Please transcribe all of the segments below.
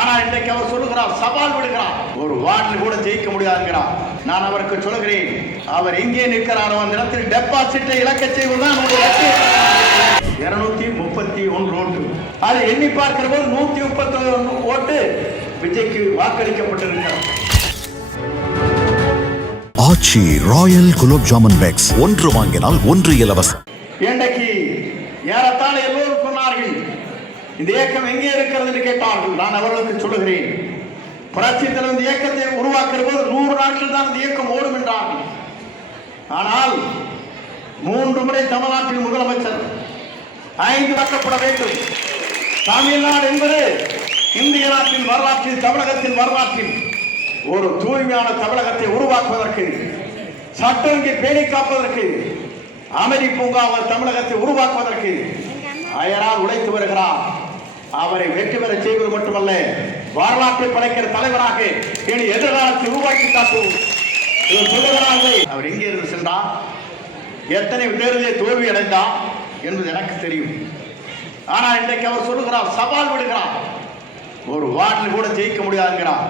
ஆனா இன்றைக்கு அவர் சொல்லுகிறார் சவால் விடுகிறார். ஒரு வார்டில் கூட ஜெயிக்க முடியாதுங்கிறார். நான் அவருக்கு சொல்கிறேன் அவர் எங்கே நிற்கிறாரோ அந்த இடத்தில் டெபாசிட்டை இழக்க செய்வதுதான் இருநூத்தி முப்பத்தி ஒன்று ஓட்டு. அதை எண்ணி பார்க்கிற போது நூத்தி முப்பத்தி ஒன்று ஓட்டு விஜய்க்கு வாக்களிக்கப்பட்டிருக்கிறார் ஆச்சி ராயல் குலோப் ஜாமுன் பேக்ஸ் ஒன்று வாங்கினால் ஒன்று இலவசம். இன்றைக்கு ஏறத்தாழ எல்லோரும் சொன்னார்கள் இந்த இயக்கம் எங்கே இருக்கிறது என்று கேட்டார்கள் நான் அவர்களுக்கு சொல்லுகிறேன். புரட்சி தலைவர் இந்த இயக்கத்தை உருவாக்குற போது நூறு நாட்கள் தான் இந்த இயக்கம் ஓடும் என்றார்கள் ஆனால் மூன்று முறை தமிழ்நாட்டின் முதலமைச்சர் ஐந்து வாக்கப்பட வேண்டும். தமிழ்நாடு என்பது இந்திய நாட்டின் வரலாற்றில் தமிழகத்தின் வரலாற்றில் ஒரு தூய்மையான தமிழகத்தை உருவாக்குவதற்கு சட்டங்கை பேணி காப்பதற்கு அமைதி பூங்காவை தமிழகத்தை உருவாக்குவதற்கு அயரால் உழைத்து வருகிறார். அவரை வெற்றி பெற செய்வது மட்டுமல்ல வரலாற்றை படைக்கிற தலைவராக இனி எதிர்காலத்தை உருவாக்கி காட்டுவோம் இவர் சொல்லுகிறார்கள் அவர் எங்கே இருந்து சென்றார்? எத்தனை தேர்தலில் தோல்வி அடைந்தார் என்பது எனக்கு தெரியும். ஆனால் இன்றைக்கு அவர் சொல்லுகிறார் சவால் விடுகிறார். ஒரு வார்டில் கூட ஜெயிக்க முடியாதுங்கிறார்.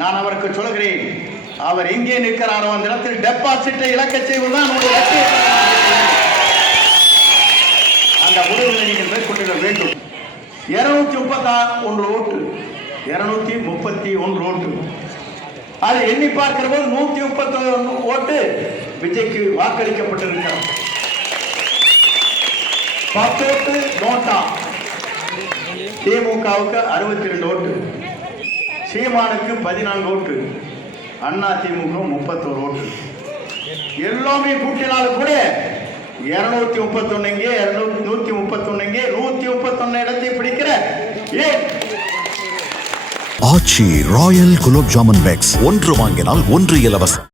நான் அவருக்கு சொல்கிறேன் அவர் எங்கே நிற்கிறாரோ அந்த இடத்தில் டெபாசிட்டை இழக்க செய்வதுதான் நம்முடைய அந்த முடிவுகளை நீங்கள் மேற்கொண்டிட வேண்டும். இருநூத்தி முப்பத்தி ஒன்று ஓட்டு. இருநூத்தி முப்பத்தி ஒன்று ஓட்டு. அது எண்ணி பார்க்கிற போது நூத்தி முப்பத்தி ஒன்று ஓட்டு விஜய்க்கு வாக்களிக்கப்பட்டிருக்கிறார் பத்து ஓட்டு நோட்டா. திமுகவுக்கு அறுபத்தி ரெண்டு ஓட்டு. சீமானுக்கு பதினான்கு ஓட்டு. அண்ணா திமுக முப்பத்தோரு ஓட்டு. எல்லாமே கூட்டினாலும் கூட இருநூத்தி முப்பத்தொன்னு இங்கே இருநூத்தி நூத்தி முப்பத்தொன்னு இங்கே நூத்தி முப்பத்தொன்னு இடத்தை பிடிக்கிற ஏன்? ஆச்சி ராயல் குலோப் ஜாமுன் பேக்ஸ் ஒன்று வாங்கினால் ஒன்று இலவசம்.